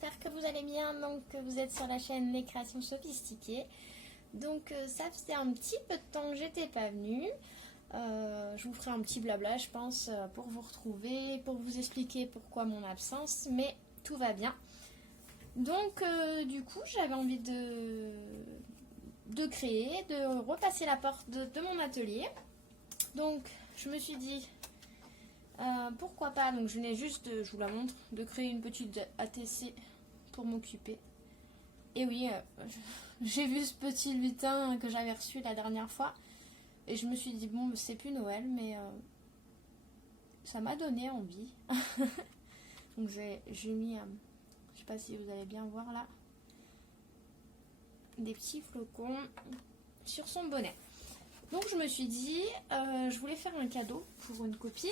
j'espère que vous allez bien, donc que vous êtes sur la chaîne Les Créations Sophistiquées. Donc ça faisait un petit peu de temps que j'étais pas venue. Je vous ferai un petit blabla je pense pour vous retrouver, pour vous expliquer pourquoi mon absence, mais tout va bien. Donc du coup j'avais envie de créer, de repasser la porte de mon atelier. Donc je me suis dit pourquoi pas, donc je venais juste, je vous la montre, de créer une petite ATC pour m'occuper. Et oui, j'ai vu ce petit lutin que j'avais reçu la dernière fois et je me suis dit bon c'est plus Noël mais ça m'a donné envie. Donc j'ai mis, je sais pas si vous allez bien voir là, des petits flocons sur son bonnet. Donc je me suis dit, je voulais faire un cadeau pour une copine.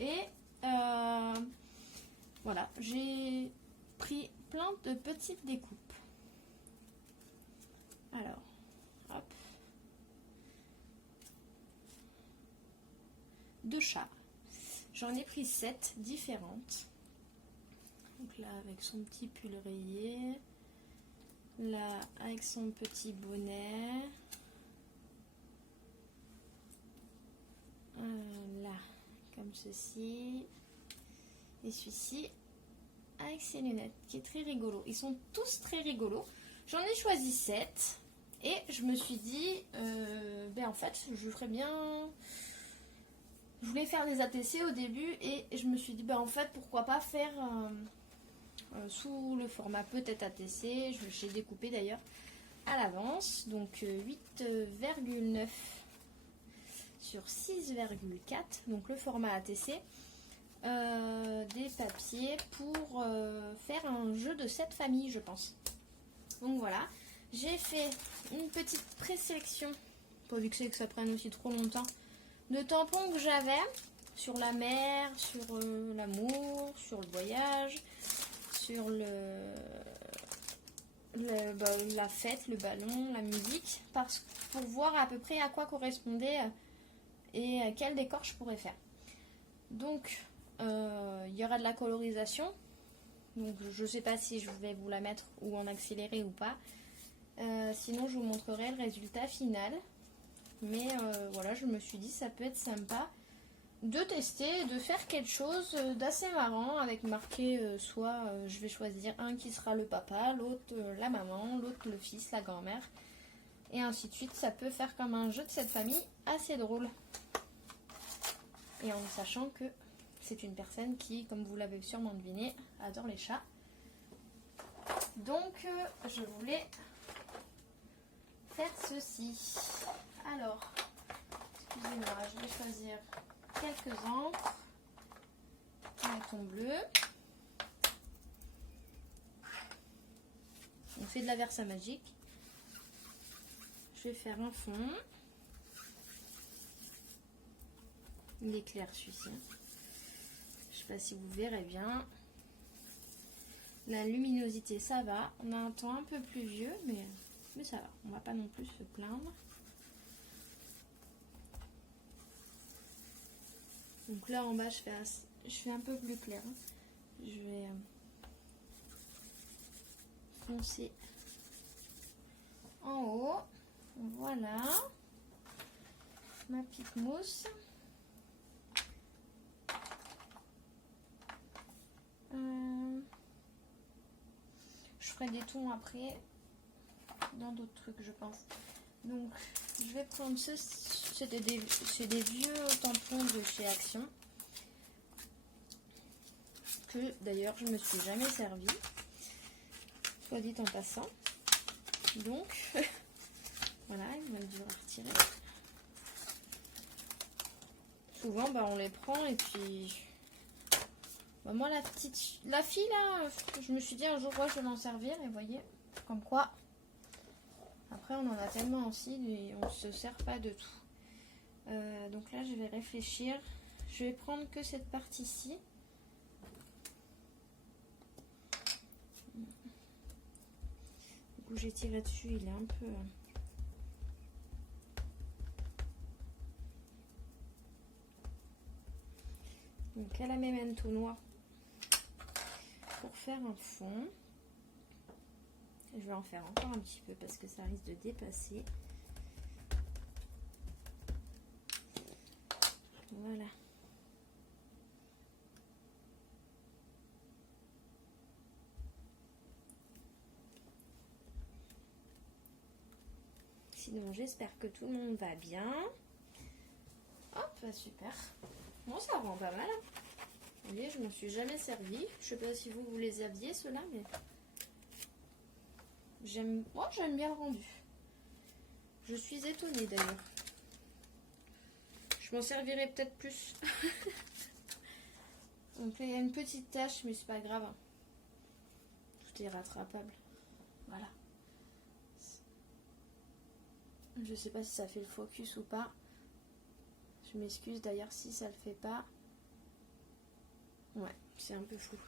Et voilà, j'ai pris plein de petites découpes. Alors, hop. 2 chats. J'en ai pris 7 différentes. Donc là, avec son petit pull rayé. Là, avec son petit bonnet. Là, comme ceci. Et celui-ci avec ses lunettes, qui est très rigolo. Ils sont tous très rigolos. J'en ai choisi 7. Et je me suis dit, en fait, je ferais bien... Je voulais faire des ATC au début et je me suis dit, en fait, pourquoi pas faire sous le format peut-être ATC. J'ai découpé d'ailleurs à l'avance. Donc 8,9 sur 6,4. Donc le format ATC. Des papiers pour faire un jeu de 7 familles, je pense. Donc voilà. J'ai fait une petite présélection, pour éviter que ça prenne aussi trop longtemps, de tampons que j'avais sur la mer, sur l'amour, sur le voyage, sur la fête, le ballon, la musique, pour voir à peu près à quoi correspondait et quel décor je pourrais faire. Donc, il y aura de la colorisation. Donc, je ne sais pas si je vais vous la mettre ou en accéléré ou pas. Sinon, je vous montrerai le résultat final. Mais voilà, je me suis dit ça peut être sympa de tester, de faire quelque chose d'assez marrant avec marqué soit je vais choisir un qui sera le papa, l'autre la maman, l'autre le fils, la grand-mère et ainsi de suite. Ça peut faire comme un jeu de cette famille assez drôle et en sachant que c'est une personne qui, comme vous l'avez sûrement deviné, adore les chats. Donc je voulais faire ceci. Alors, excusez-moi, je vais choisir quelques encres en ton bleu. On fait de la Versamagic. Je vais faire un fond. Il est clair celui-ci. Je sais pas si vous verrez bien. La luminosité, ça va. On a un temps un peu plus vieux, mais ça va. On va pas non plus se plaindre. Donc là en bas, je fais un peu plus clair. Je vais foncer en haut. Voilà. Ma petite mousse. Je ferai des tons après dans d'autres trucs, je pense. Donc, je vais prendre c'est des vieux tampons de chez Action que d'ailleurs je me suis jamais servi, soit dit en passant. Donc, voilà, il va devoir retirer. Souvent, on les prend et puis... moi, la fille là, je me suis dit un jour, je vais m'en servir et vous voyez, comme quoi... Après, on en a tellement aussi et on ne se sert pas de tout. Donc là, je vais réfléchir. Je vais prendre que cette partie-ci. Du coup, j'ai tiré dessus. Il est un peu... Donc, elle a mes manteaux noirs. pour faire un fond, je vais en faire encore un petit peu parce que ça risque de dépasser. Voilà. Sinon, j'espère que tout le monde va bien. Hop, super. Bon, ça rend pas mal. Vous voyez, je ne me suis jamais servi. Je sais pas si vous les aviez, ceux-là, mais... J'aime bien le rendu. Je suis étonnée, d'ailleurs. Je m'en servirai peut-être plus. Donc là, il y a une petite tache, mais c'est pas grave. Tout est rattrapable. Voilà. Je sais pas si ça fait le focus ou pas. Je m'excuse d'ailleurs si ça le fait pas. Ouais, c'est un peu flou.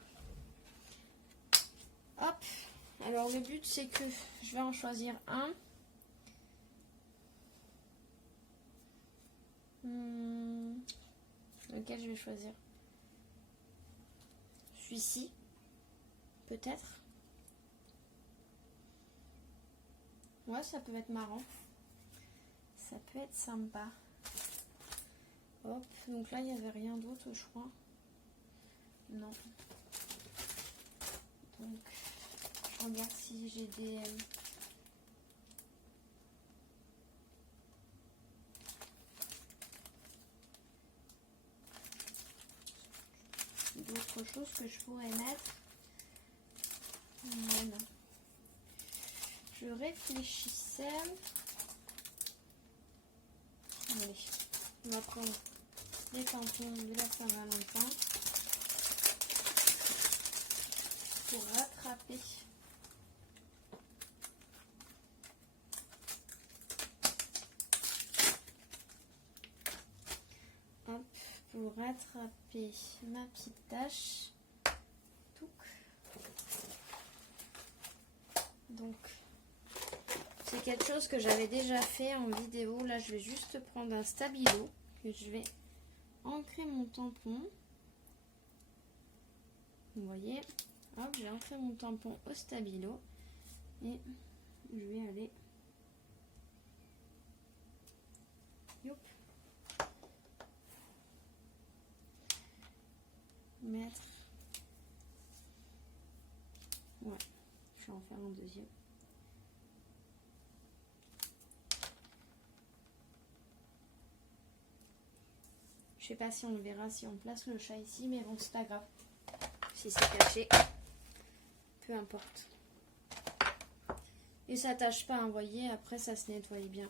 Hop. Alors le but c'est que je vais en choisir un. Lequel je vais choisir? Celui-ci. Peut-être. Ouais, ça peut être marrant. Ça peut être sympa. Hop, donc là il n'y avait rien d'autre je crois. Non. Donc je regarde si j'ai des... d'autres choses que je pourrais mettre. Voilà. Je réfléchissais. Allez, on va prendre les tampons de la Saint-Valentin pour rattraper. Hop, pour rattraper ma petite tache. Donc, c'est quelque chose que j'avais déjà fait en vidéo. Là, je vais juste prendre un stabilo que je vais ancrer mon tampon. Vous voyez, hop, j'ai ancré mon tampon au stabilo et je vais aller mettre. Ouais, je vais en faire un deuxième. Je sais pas si on le verra si on place le chat ici, mais bon, c'est pas grave. Si c'est caché, peu importe. Et ça tâche pas, hein, vous voyez, après ça se nettoie bien.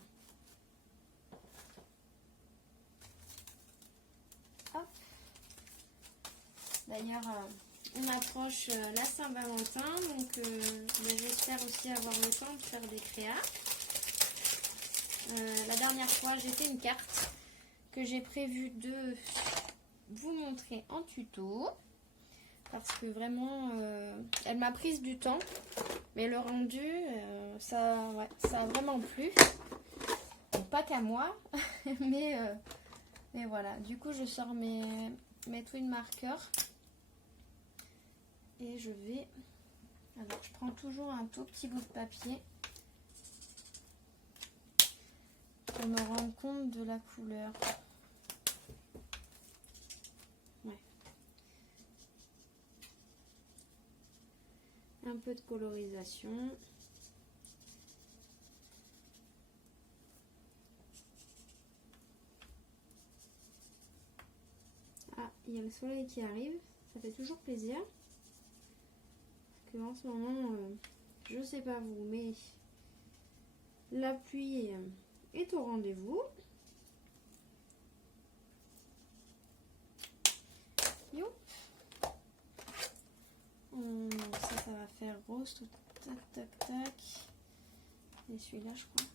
Hop. D'ailleurs, on approche la Saint-Valentin, donc j'espère aussi avoir le temps de faire des créas. La dernière fois, j'ai fait une carte que j'ai prévu de vous montrer en tuto. Parce que vraiment, elle m'a prise du temps. Mais le rendu, ça a vraiment plu. Bon, pas qu'à moi, mais voilà. Du coup, je sors mes twin markers. Et je vais... Alors, je prends toujours un tout petit bout de papier pour me rendre compte de la couleur. Ouais. Un peu de colorisation. Ah, il y a le soleil qui arrive. Ça fait toujours plaisir. Parce que en ce moment, je sais pas vous, mais la pluie est au rendez-vous. Yo. Ça va faire rose, tout tac tac tac. Et celui-là, je crois.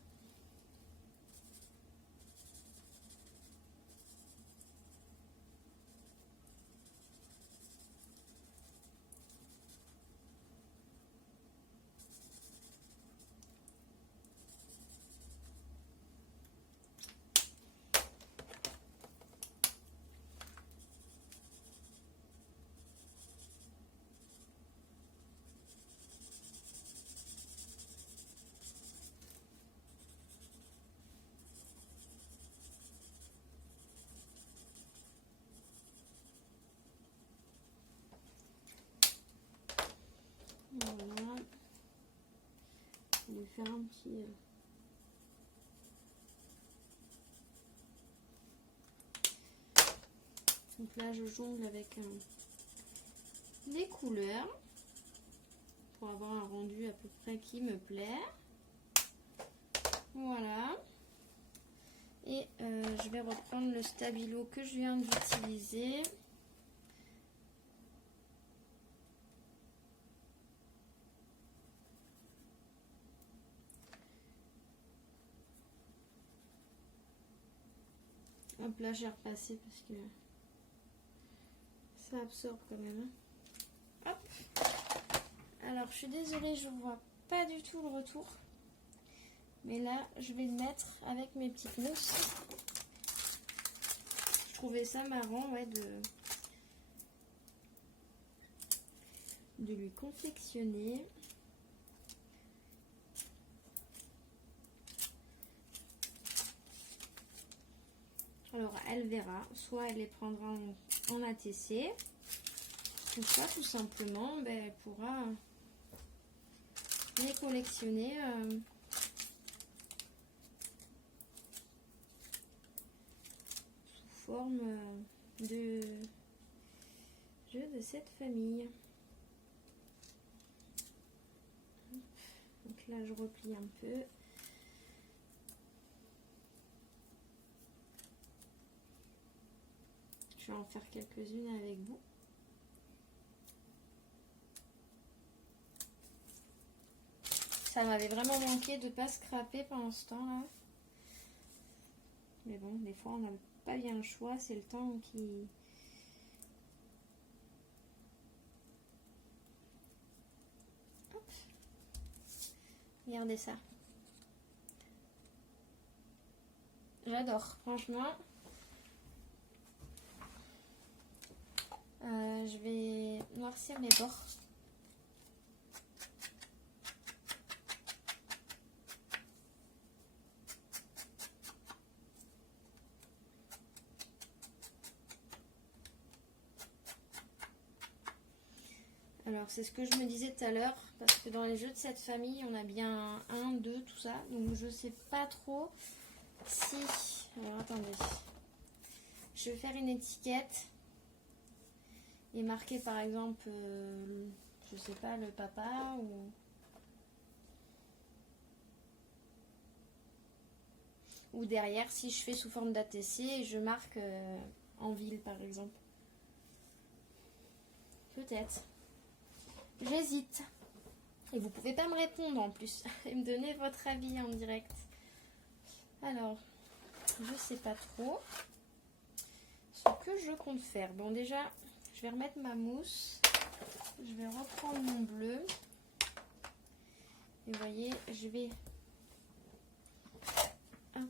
vais faire un petit... Donc là, je jongle avec des couleurs pour avoir un rendu à peu près qui me plaît. Voilà. Et je vais reprendre le stabilo que je viens d'utiliser. Hop là, j'ai repassé parce que ça absorbe quand même. Hop. Alors, je suis désolée, je ne vois pas du tout le retour. Mais là, je vais le mettre avec mes petites mousses. Je trouvais ça marrant, ouais, de lui confectionner. Alors, elle verra. Soit elle les prendra en ATC. Ou soit, tout simplement, ben, elle pourra les collectionner sous forme de jeux de cette famille. Donc là, je replie un peu. Je vais en faire quelques-unes avec vous. Ça m'avait vraiment manqué de ne pas scraper pendant ce temps-là. Mais bon, des fois, on n'a pas bien le choix. C'est le temps qui... Hop. Regardez ça. J'adore, franchement. Je vais noircir les bords. Alors c'est ce que je me disais tout à l'heure, parce que dans les jeux de cette famille, on a bien 1, 2, tout ça. Donc je sais pas trop si... Alors attendez. Je vais faire une étiquette et marquer par exemple, je sais pas, le papa ou derrière, si je fais sous forme d'ATC, je marque en ville par exemple. Peut-être. J'hésite. Et vous pouvez pas me répondre en plus et me donner votre avis en direct. Alors, je sais pas trop ce que je compte faire. Bon, déjà, je vais remettre ma mousse. Je vais reprendre mon bleu. Et vous voyez, je vais... Hop.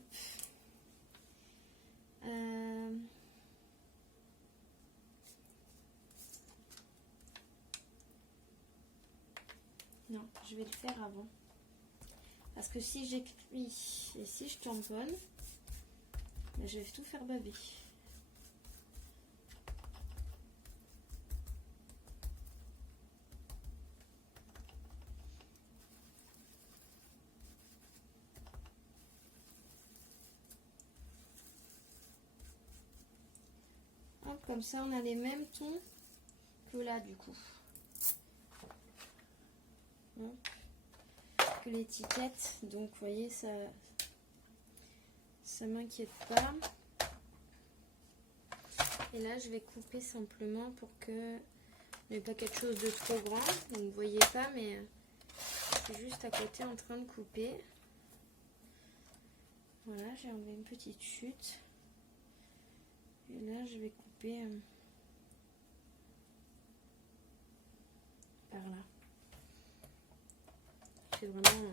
Non, je vais le faire avant. Parce que si j'écris et si je tamponne, je vais tout faire baver. Hop, comme ça, on a les mêmes tons que là, du coup. Hop. Que l'étiquette, donc vous voyez, ça m'inquiète pas. Et là je vais couper simplement pour que il n'y ait pas quelque chose de trop grand, donc vous voyez pas, mais je suis juste à côté en train de couper. Voilà, j'ai enlevé une petite chute et là je vais couper par là. C'est vraiment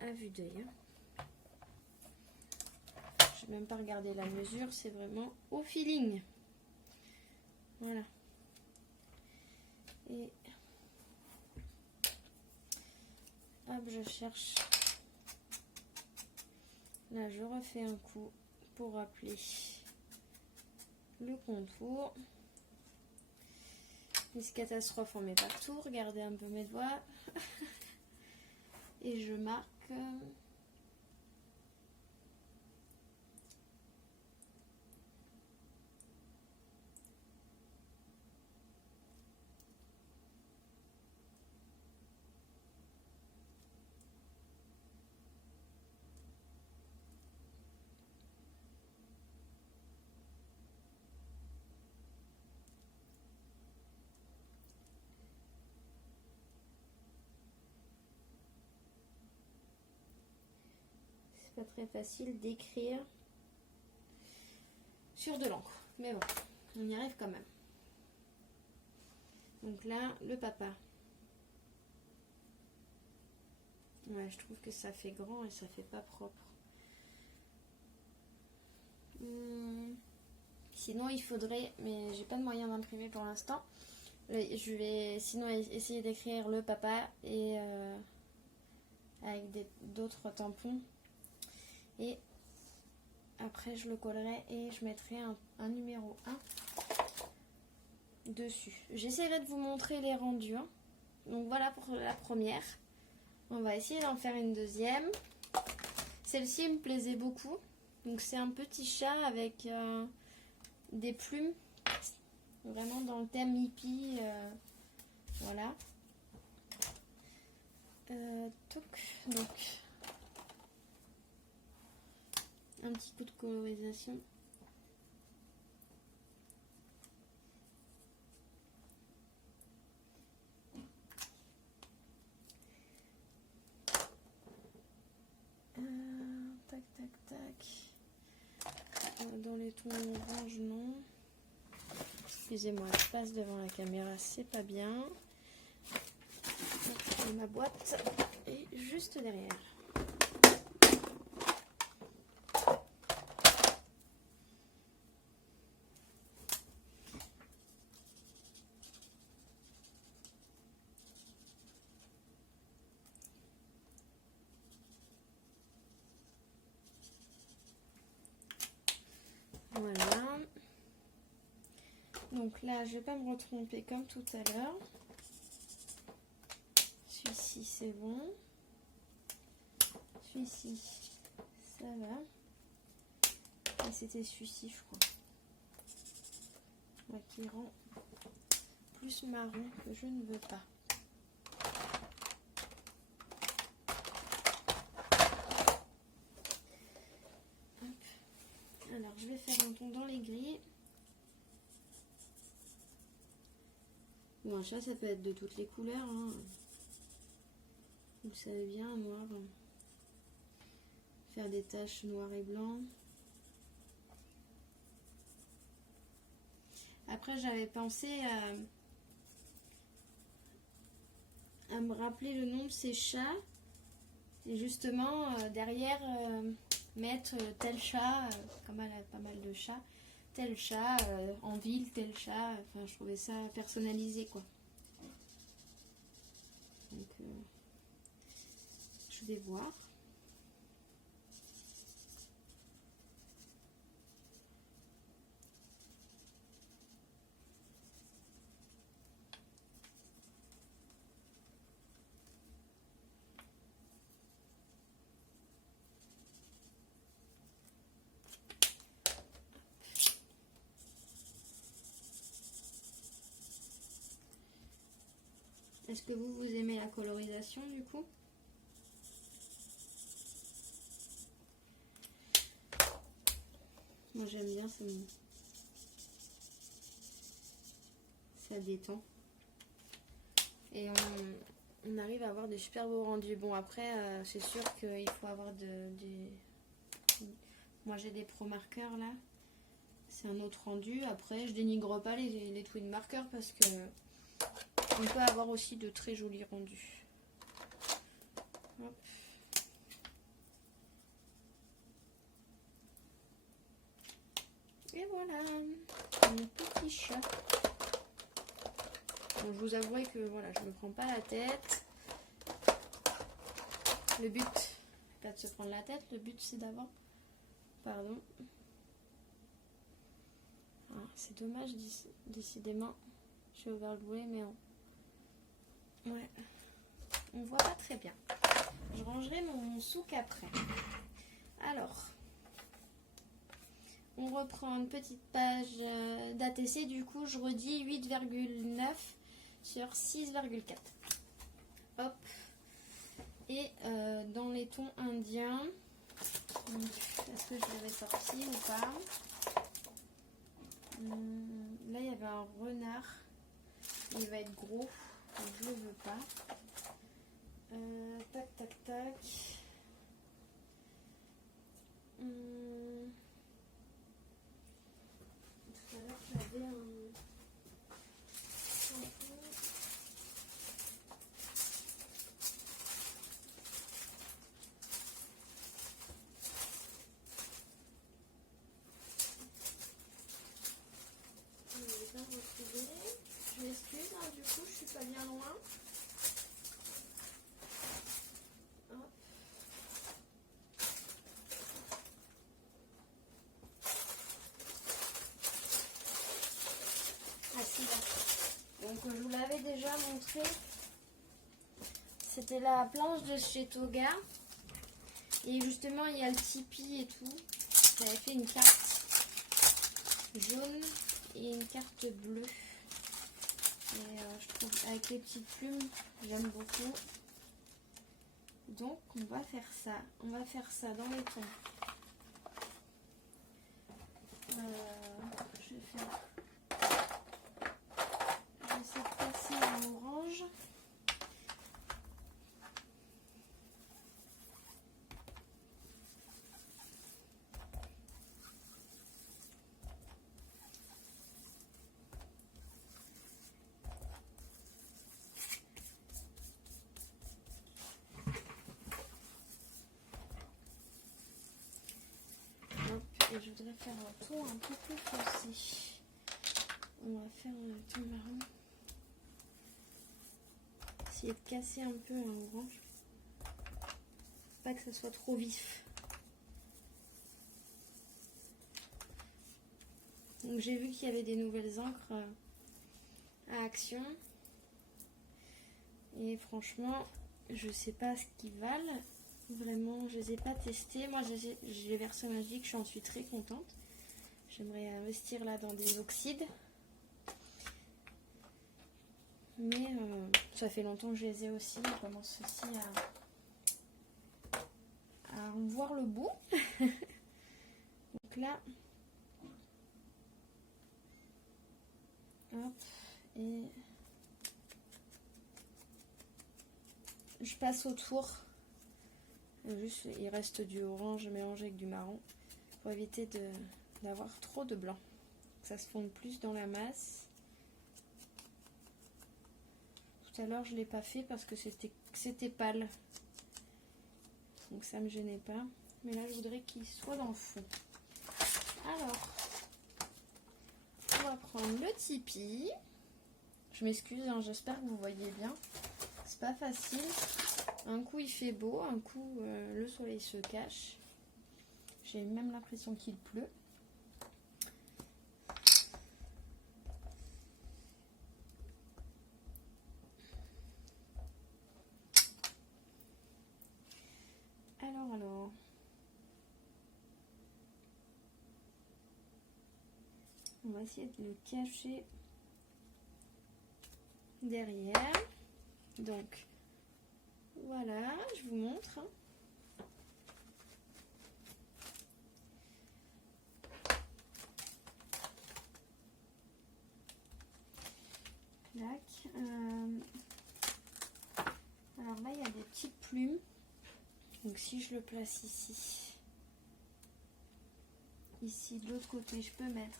à vue d'œil. Je n'ai même pas regardé la mesure, c'est vraiment au feeling. Voilà. Et hop, je cherche. Là, je refais un coup pour rappeler le contour. Miss Catastrophe, on met partout. Regardez un peu mes doigts. Et je marque pas très facile d'écrire sur de l'encre, mais bon, on y arrive quand même. Donc là, le papa. Ouais, je trouve que ça fait grand et ça fait pas propre. Sinon, il faudrait, mais j'ai pas de moyen d'imprimer pour l'instant. Je vais sinon essayer d'écrire le papa et avec d'autres tampons. Et après je le collerai et je mettrai un numéro 1 dessus. J'essaierai de vous montrer les rendus. Hein. Donc voilà pour la première. On va essayer d'en faire une deuxième. Celle-ci me plaisait beaucoup. Donc c'est un petit chat avec des plumes. Vraiment dans le thème hippie. Voilà. Donc un petit coup de colorisation. Tac, tac, tac. Dans les tons orange, non. Excusez-moi, je passe devant la caméra, c'est pas bien. Et ma boîte est juste derrière. Voilà. Donc là, je vais pas me retromper comme tout à l'heure. Celui-ci, c'est bon. Celui-ci, ça va. Et c'était celui-ci, je crois. Ouais, qui rend plus marron que je ne veux pas. Hop. Alors, je vais faire un ton dans les gris. Bon, ça peut être de toutes les couleurs. Hein. Vous savez bien, noir. Faire des taches noir et blanc. Après, j'avais pensé à me rappeler le nom de ces chats. Et justement, derrière, mettre tel chat, comme elle a pas mal de chats, tel chat en ville, tel chat. Enfin, je trouvais ça personnalisé, quoi. Donc, je vais voir. Est-ce que vous aimez la colorisation du coup? Moi j'aime bien, ça détend. Et on arrive à avoir des super beaux rendus. Bon après c'est sûr qu'il faut avoir Moi j'ai des pro marqueurs là. C'est un autre rendu. Après je dénigre pas les twin marqueurs parce que on peut avoir aussi de très jolis rendus. Hop. Et voilà, mon petit chat. Bon, je vous avouerai que voilà, je ne me prends pas la tête. Le but, pas de se prendre la tête, le but c'est d'avant. Pardon. Ah, c'est dommage, décidément. Je suis overlouée, mais ouais, on voit pas très bien. Je rangerai mon souk après. Alors, on reprend une petite page d'ATC. Du coup, je redis 8,9 sur 6,4. Hop. Et dans les tons indiens, est-ce que je l'avais sorti ou pas? Là, il y avait un renard. Il va être gros, donc je le veux pas. Tac, tac, tac. Tout à l'heure, j'avais un shampoing. Je ne l'ai pas retrouvé. Je m'excuse, hein, du coup, je suis pas bien loin. Hop. Ah si, là. Donc je vous l'avais déjà montré. C'était la planche de chez Toga. Et justement, il y a le Tipeee et tout. J'avais fait une carte jaune et une carte bleue. Et je trouve avec les petites plumes, j'aime beaucoup. Donc on va faire ça. On va faire ça dans les tons. Je vais faire. Je vais essayer de passer en orange. Et je voudrais faire un ton un peu plus foncé. On va faire un ton marron. Essayer de casser un peu un orange. Pas que ça soit trop vif. Donc j'ai vu qu'il y avait des nouvelles encres à Action. Et franchement, je sais pas ce qu'ils valent. Vraiment, je les ai pas testés. Moi, j'ai les Verso Magiques, j'en suis très contente. J'aimerais investir là dans des oxydes. Mais ça fait longtemps que je les ai aussi. On commence aussi à en voir le bout. Donc là, hop, et je passe autour. Juste, il reste du orange mélangé avec du marron pour éviter d'avoir trop de blanc. Que ça se fonde plus dans la masse. Tout à l'heure, je ne l'ai pas fait parce que c'était pâle. Donc ça ne me gênait pas. Mais là, je voudrais qu'il soit dans le fond. Alors, on va prendre le Tipeee. Je m'excuse, hein, j'espère que vous voyez bien. C'est pas facile. Un coup il fait beau, un coup le soleil se cache. J'ai même l'impression qu'il pleut. Alors. On va essayer de le cacher derrière. Donc, voilà, je vous montre. Alors là, il y a des petites plumes. Donc si je le place ici, de l'autre côté, je peux mettre.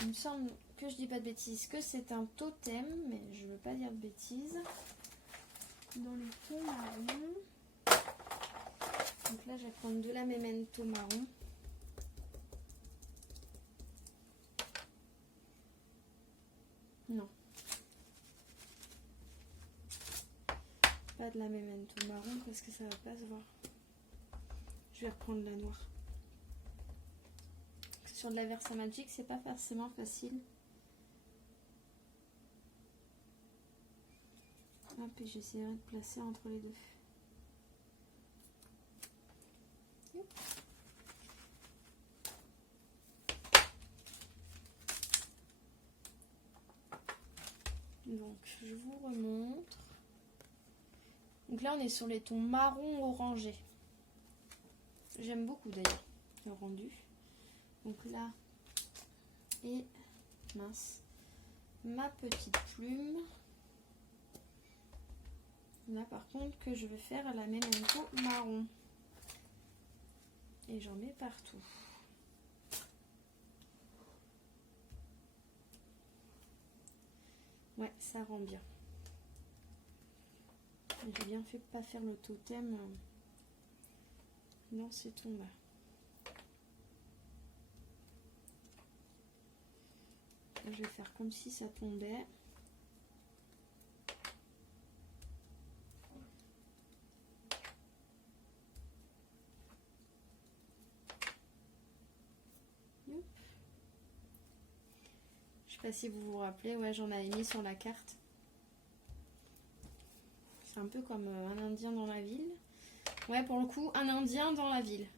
Il me semble que je dis pas de bêtises, que c'est un totem, mais je veux pas dire de bêtises. Dans les tons marrons. Donc là, je vais prendre de la Memento marron. Non. Pas de la Memento marron parce que ça va pas se voir. Je vais reprendre la noire. Sur de la Versa Magic, c'est pas forcément facile. Hop, et j'essaierai de placer entre les deux. Donc je vous remontre. Donc là on est sur les tons marron orangé. J'aime beaucoup d'ailleurs le rendu. Donc là, et mince, ma petite plume. Là par contre que je vais faire, elle amène un ton marron. Et j'en mets partout. Ouais, ça rend bien. J'ai bien fait de pas faire le totem dans ces tons-là. Je vais faire comme si ça tombait. Je sais pas si vous vous rappelez, ouais, j'en avais mis sur la carte. C'est un peu comme un Indien dans la ville. Ouais, pour le coup, un Indien dans la ville.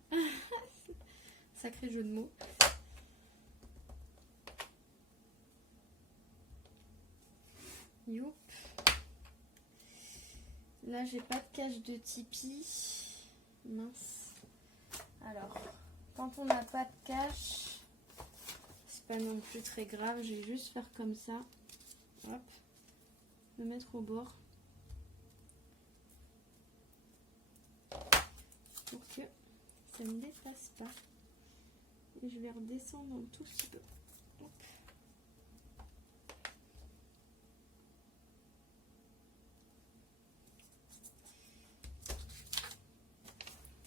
Sacré jeu de mots. Youp. Là, j'ai pas de cache de Tipeee. Mince. Alors, quand on n'a pas de cache, c'est pas non plus très grave. Je vais juste faire comme ça. Hop. Me mettre au bord. Pour que ça ne dépasse pas. Et je vais redescendre un tout petit peu. Hop.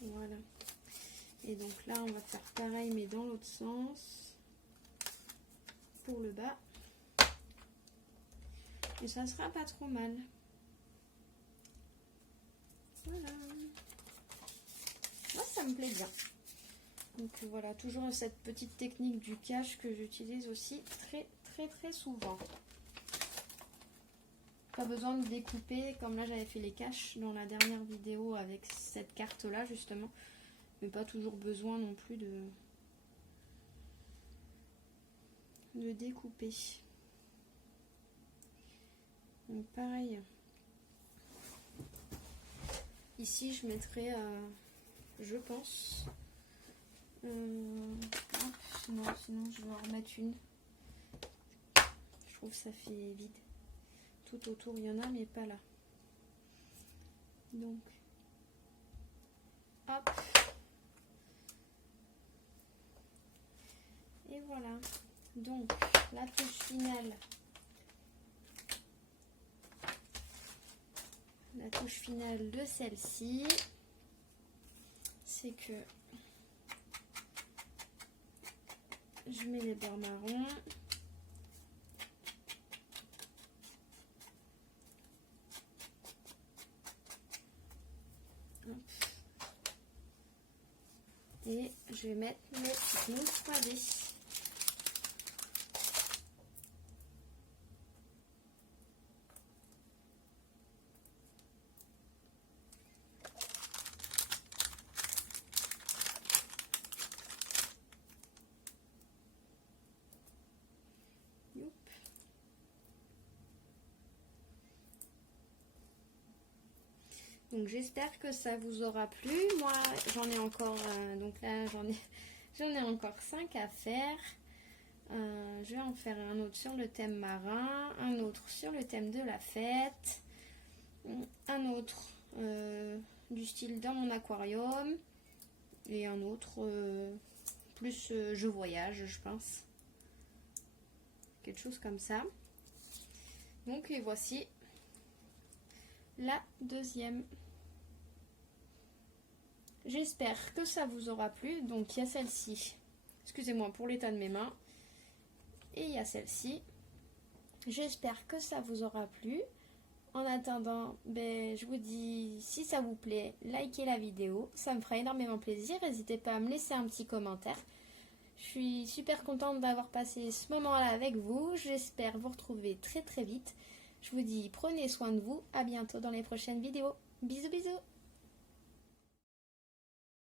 Voilà. Et donc là, on va faire pareil, mais dans l'autre sens. Pour le bas. Et ça sera pas trop mal. Voilà. Moi, ça me plaît bien. Donc voilà, toujours cette petite technique du cache que j'utilise aussi très souvent. Pas besoin de découper, comme là j'avais fait les caches dans la dernière vidéo avec cette carte là justement. Mais pas toujours besoin non plus de découper. Donc pareil. Ici je mettrai, je pense... sinon je vais en remettre une. Je trouve que ça fait vide. Tout autour il y en a mais pas là. Donc hop. Et voilà. Donc la touche finale. La touche finale de celle-ci, c'est que je mets les bords marrons. Hop. Et je vais mettre mes petites mousses 3D. Donc j'espère que ça vous aura plu. Moi j'en ai encore, donc là j'en ai encore 5 à faire. Je vais en faire un autre sur le thème marin, un autre sur le thème de la fête, un autre du style dans mon aquarium et un autre plus je voyage je pense. Quelque chose comme ça. Donc et voici la deuxième. J'espère que ça vous aura plu. Donc il y a celle-ci, excusez-moi pour l'état de mes mains, et il y a celle-ci. J'espère que ça vous aura plu. En attendant, je vous dis, si ça vous plaît, likez la vidéo, ça me fera énormément plaisir. N'hésitez pas à me laisser un petit commentaire. Je suis super contente d'avoir passé ce moment-là avec vous. J'espère vous retrouver très vite. Je vous dis, prenez soin de vous. À bientôt dans les prochaines vidéos. Bisous bisous.